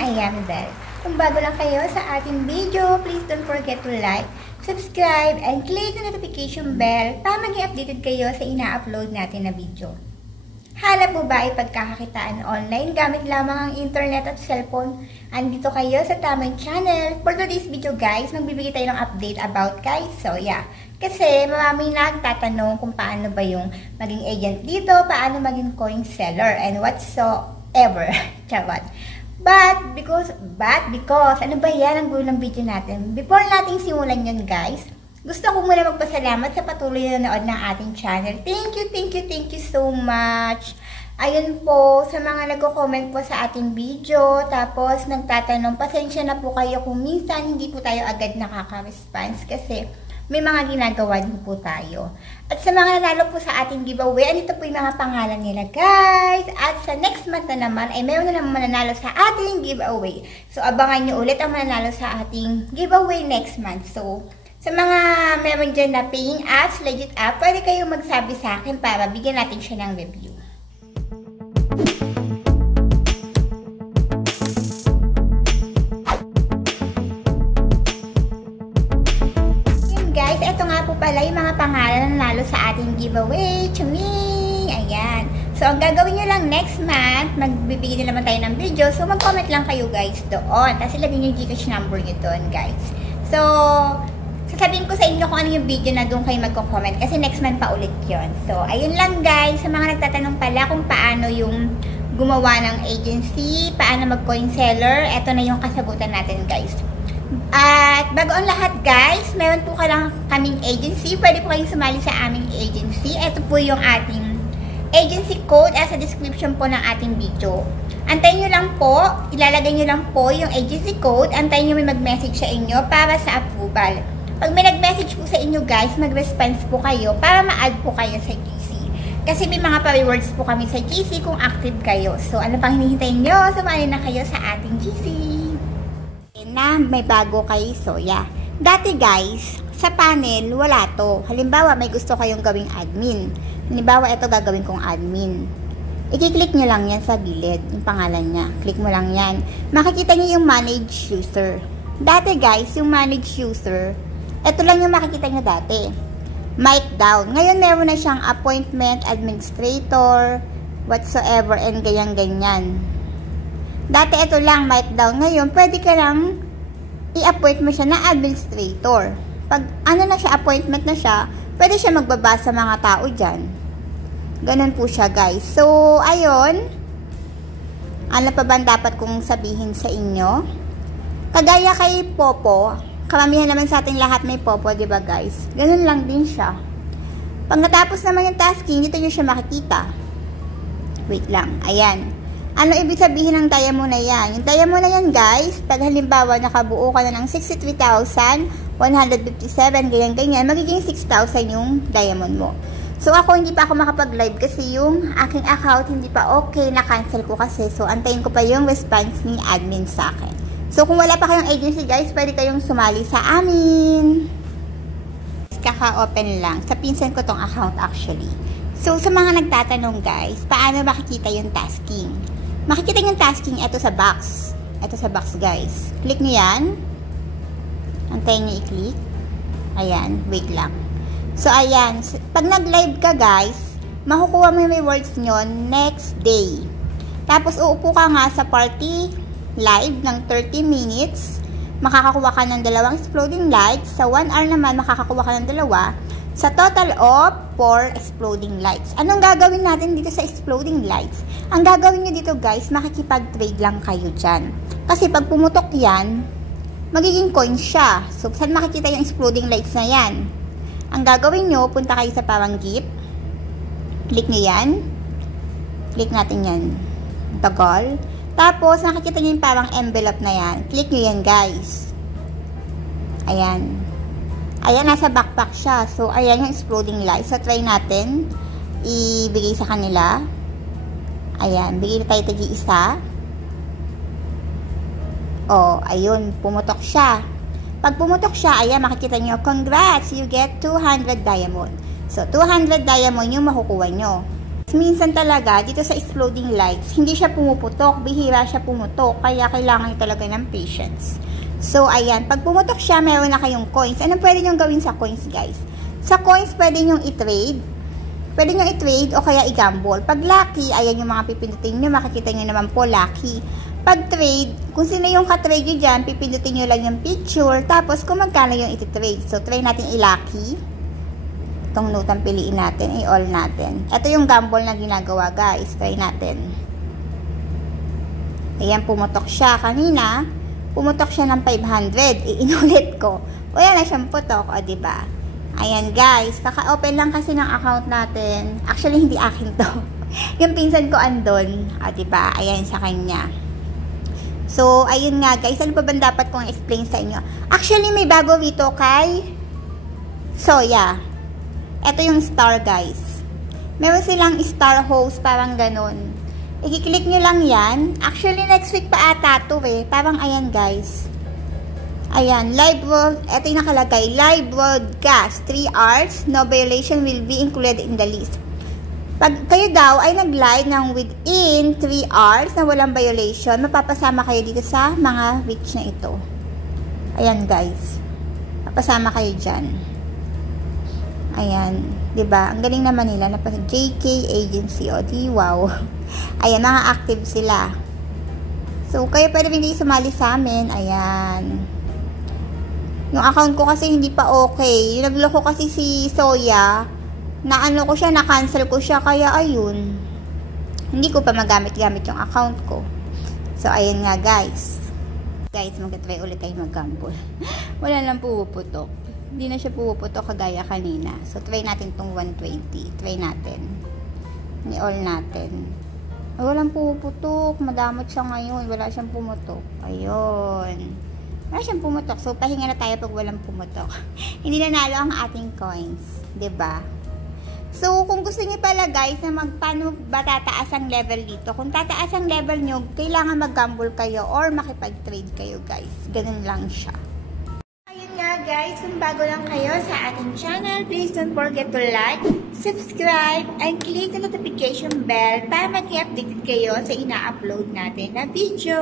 ayan bell. Kung bago lang kayo sa ating video, please don't forget to like, subscribe, and click the notification bell para maging updated kayo sa ina-upload natin na video. Hanap mo ba ay pagkakakitaan online gamit lamang ang internet at cellphone? Andito kayo sa tamang channel. For today's video guys, magbibigay tayo ng update about guys. So yeah, kasi maraming nagtatanong kung paano ba yung maging agent dito, paano maging coin seller, and whatsoever. Charot. But because, ano ba yan ang gulo ng video natin? Before natin simulan yun guys, gusto ko muna magpasalamat sa patuloy na nanood ng ating channel. Thank you so much. Ayun po, sa mga nagko-comment po sa ating video, tapos nagtatanong, pasensya na po kayo kung minsan hindi po tayo agad nakaka-response kasi may mga ginagawa din po tayo. At sa mga nanalo po sa ating giveaway, andito po yung mga pangalan nila guys. At sa next month na naman, ay mayroon na naman mananalo sa ating giveaway. So abangan nyo ulit ang mananalo sa ating giveaway next month. So, sa mga meron dyan na paying apps, legit app, pwede kayong magsabi sa akin para bigyan natin siya ng review. Yun guys, eto nga po pala yung mga pangalan na nalo sa ating giveaway. Chuming! Ayan. So, ang gagawin nyo lang next month, magbibigay na naman tayo ng video. So, mag-comment lang kayo guys doon. Tapos ilagay yung Gcash number nyo doon guys. So, sasabihin ko sa inyo kung ano yung video na doon kayo magko-comment kasi next month pa ulit yun. So, ayun lang guys. Sa mga nagtatanong pala kung paano yung gumawa ng agency, paano mag-coin seller, eto na yung kasagutan natin guys. At bago ang lahat guys, meron po kaming agency. Pwede po kayong sumali sa aming agency. Ito po yung ating agency code as sa description po ng ating video. Antayin nyo lang po, ilalagay nyo lang po yung agency code. Antayin nyo may mag-message sa inyo para sa approval. Pag may nag-message po sa inyo guys, mag-response po kayo para ma-add po kayo sa GC. Kasi may mga pa-rewards po kami sa GC kung active kayo. So, ano pang hinihintay nyo? Sumali na kayo sa ating GC. Na may bago kay Soya. Dati guys, sa panel, wala to. Halimbawa, may gusto kayong gawing admin. Halimbawa, ito gagawin kong admin. I-click nyo lang yan sa gilid, yung pangalan niya. Click mo lang yan. Makikita nyo yung manage user. Dati guys, yung manage user, ito lang yung makikita nyo dati. Mic down. Ngayon, meron na siyang appointment, administrator, whatsoever, and ganyan-ganyan. Dati ito lang, mic down. Ngayon, pwede ka lang i-appoint mo siya na administrator. Pag ano na siya, appointment na siya, pwede siya magbaba sa mga tao dyan. Ganun po siya, guys. So, ayun. Ano pa ba dapat kong sabihin sa inyo? Kagaya kay Popo, karamihan naman sa ating lahat may Popo, diba guys? Ganun lang din siya. Pag natapos naman yung tasking, dito nyo siya makikita. Wait lang. Ayan. Ano ibig sabihin ng diamond na yan? Yung diamond na yan guys, pag halimbawa nakabuo ka na ng 63,157, ganyan-ganyan, magiging 6,000 yung diamond mo. So ako hindi pa ako makapag-live kasi yung aking account hindi pa okay, na-cancel ko kasi. So antayin ko pa yung response ni admin sa akin. So, kung wala pa kayong agency guys, pwede kayong sumali sa amin. Kaka-open lang. Sa pinsan ko tong account actually. So, sa mga nagtatanong guys, paano makikita yung tasking? Makikita yung tasking ito sa box. Ito sa box guys. Click nyo yan. Antayin nyo i-click. Ayan, wait lang. So, ayan. Pag nag-live ka guys, makukuha mo yung rewards nyo next day. Tapos, uupo ka nga sa party live ng 30 minutes, makakakuha ka ng 2 exploding lights. Sa 1 hour naman, makakakuha ka ng 2. Sa total of 4 exploding lights. Anong gagawin natin dito sa exploding lights? Ang gagawin nyo dito guys, makikipag-trade lang kayo dyan. Kasi pag pumutok yan, magiging coin siya. So, saan makikita yung exploding lights na yan? Ang gagawin nyo, punta kayo sa parang gift. Click nyo yan. Click natin yan. Tagal. Tapos, nakikita nyo yung parang envelope na yan. Click nyo yan, guys. Ayan. Ayan, nasa backpack siya. So, ayan yung exploding light. So, try natin. Ibigay sa kanila. Ayan. Bigay na tayo tagi-isa. Oh, ayun. Pumutok siya. Pag pumutok siya, ayan, makikita nyo, congrats! You get 200 diamond. So, 200 diamond yung makukuha nyo. Minsan talaga, dito sa exploding lights, hindi siya pumuputok, bihira siya pumutok, kaya kailangan nyo talaga ng patience. So, ayan, pag pumutok siya, meron na kayong coins. Anong pwede nyo gawin sa coins, guys? Sa coins, pwede nyo i-trade. Pwede nyo i-trade o kaya i-gamble. Pag lucky, ayan yung mga pipindutin nyo, makikita nyo naman po lucky. Pag trade, kung sino yung ka-trade nyo dyan, pipindutin nyo lang yung picture, tapos kung magkano yung iti-trade. So, try natin i-lucky. Itong note ang piliin natin, i-all natin. Ito yung gamble na ginagawa, guys. Try natin. Ayan, pumutok siya. Kanina, pumutok siya ng 500. Inulit ko. Wala na siyang putok, o diba? Ayan, guys. Kaka-open lang kasi ng account natin. Actually, hindi akin to. Yung pinsan ko andon. O diba? Ayan sa kanya. So, ayun nga, guys. Ano pa ba dapat kong explain sa inyo? Actually, may bago rito kay Soya. Ito yung star, guys. Meron silang star host, parang ganun. I-click nyo lang yan. Actually, next week pa ata to eh. Parang ayan, guys. Ayan, live world. Ito yung nakalagay. Live broadcast. 3 hours. No violation will be included in the list. Pag kayo daw ay nag-live ng within 3 hours na walang violation, mapapasama kayo dito sa mga weeks na ito. Ayan, guys. Papasama kayo dyan. Ayan, 'di ba? Ang galing naman nila na pa JK Agency o di wow. Ayan, mga active sila. So, kayo pwede hindi sumali sa amin. Ayan. Yung account ko kasi hindi pa okay. Yung nagloko kasi si Soya, na ano ko siya, na-cancel ko siya, kaya ayun. Hindi ko pa magamit-gamit yung account ko. So, ayun nga, guys. Guys, mag-try ulit tayo mag-gamble. Wala lang puputok. Hindi na siya puputok kagaya kanina. So, try natin tong 120. Try natin. I-all natin. Ay, walang puputok. Madamot siya ngayon. Wala siyang pumutok. Ayun. Wala siyang pumutok. So, pahinga na tayo pag walang pumutok. Hindi nanalo ang ating coins. 'Di ba? So, kung gusto niyo pala guys na paano ba tataas ang level dito, kung tataas ang level nyo, kailangan mag-gamble kayo or makipag-trade kayo guys. Ganun lang siya. Ayun nga guys, kung bago lang kayo sa ating channel, please don't forget to like, subscribe, and click the notification bell para mag-updated kayo sa ina-upload natin na video.